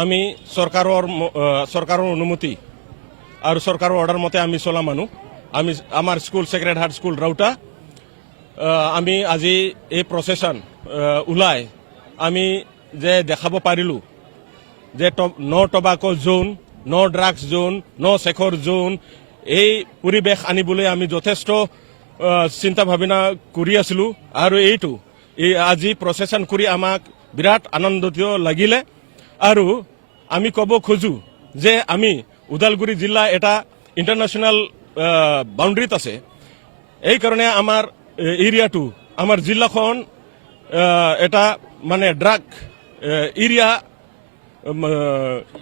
আমি সরকারের অনুমতি আর সরকারের অর্ডার মতে আমি চলা মানুষ আমি আমার স্কুল সেক্রেড হার্ট স্কুল রাউটা আমি আজি এই প্রসেশন ওলাই আমি যে দেখাব পাৰিলোঁ যে নো টবাকো জোন নো ড্ৰাগছ জোন নো শেখৰ জোন এই পৰিৱেশ আনিবলৈ আমি যথেষ্ট চিন্তা ভাৱনা কৰি আছিলোঁ আৰু এইটো আজি প্ৰচেছন কৰি আমাক বিৰাট আনন্দিত লাগিলে আৰু আমি ক'ব খোজোঁ যে আমি ওদালগুৰি জিলা এটা ইণ্টাৰনেশ্যনেল বাউণ্ডাৰীত আছে এই কাৰণে আমাৰ এৰিয়াটো আমাৰ জিলাখন এটা মানে ড্ৰাগ এৰিয়া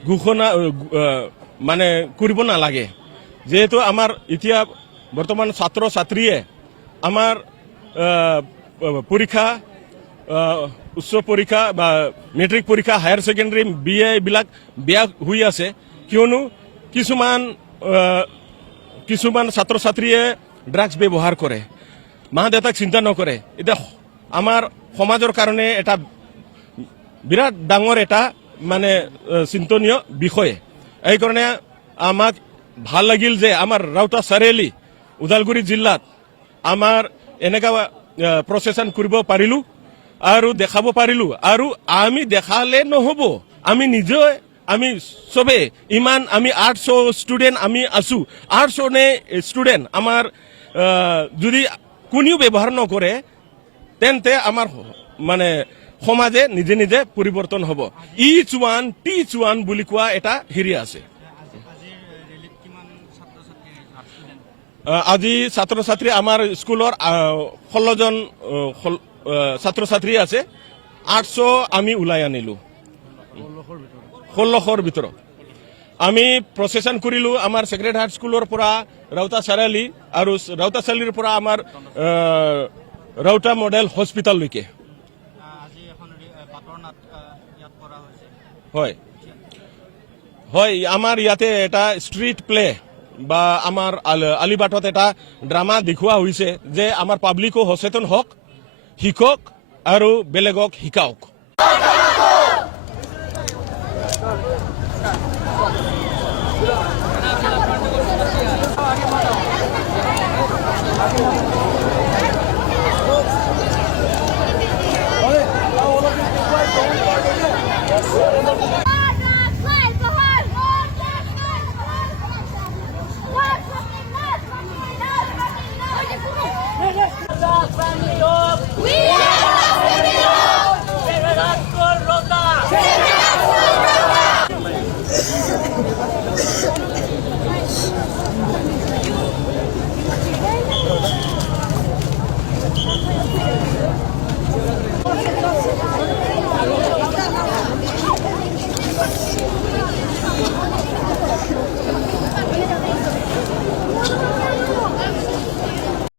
ঘোষণা মানে কৰিব নালাগে যেহেতু আমাৰ এতিয়া বৰ্তমান ছাত্ৰ ছাত্ৰীয়ে আমাৰ পৰীক্ষা উচ্চ পৰীক্ষা বা মেট্ৰিক পৰীক্ষা হায়াৰ ছেকেণ্ডাৰী BA এইবিলাক বেয়া হৈ আছে কিয়নো কিছুমান ছাত্ৰ ছাত্ৰীয়ে ড্ৰাগছ ব্যৱহাৰ কৰে মা দেউতাক চিন্তা নকৰে এতিয়া আমাৰ সমাজৰ কাৰণে এটা বিৰাট ডাঙৰ এটা মানে চিন্তনীয় বিষয় এই কাৰণে আমাক ভাল লাগিল যে আমাৰ ৰাউটা চাৰিআলি ওদালগুৰি জিলাত আমাৰ এনেকা প্ৰচেছন কৰিব পাৰিলোঁ আৰু দেখাব পাৰিলোঁ আৰু আমি দেখালে নহ'ব আমি নিজে আমি সবে ইমান আমি 800 ষ্টুডেণ্ট আমি আছো 800 ষ্টুডেণ্ট আমাৰ যদি কোনেও ব্যৱহাৰ নকৰে তেন্তে আমাৰ মানে সমাজে নিজে নিজে পৰিৱৰ্তন হ'ব ইচ ওৱান টিচ ওৱান বুলি কোৱা এটা হেৰি আছে আজি ছাত্ৰ ছাত্ৰী আমাৰ স্কুলৰ 16জন ছাত্ৰ ছাত্ৰী আছে 800 আমি ওলাই আনিলোঁ 16ৰ ভিতৰত আমি প্ৰচেছন কৰিলোঁ আমাৰ সেক্ৰেড হাৰ্ট স্কুলৰ পৰা ৰাউটা চাৰিআলি আৰু ৰাউটা চাৰিআলিৰ পৰা আমাৰ ৰাউটা মডেল হস্পিটাললৈকে হয় হয় আমাৰ ইয়াতে এটা ষ্ট্ৰীট প্লে বা আমাৰ আলিবাটত এটা ড্ৰামা দেখুওৱা হৈছে যে আমাৰ পাব্লিকো সচেতন হওক শিকক আৰু বেলেগক শিকাওক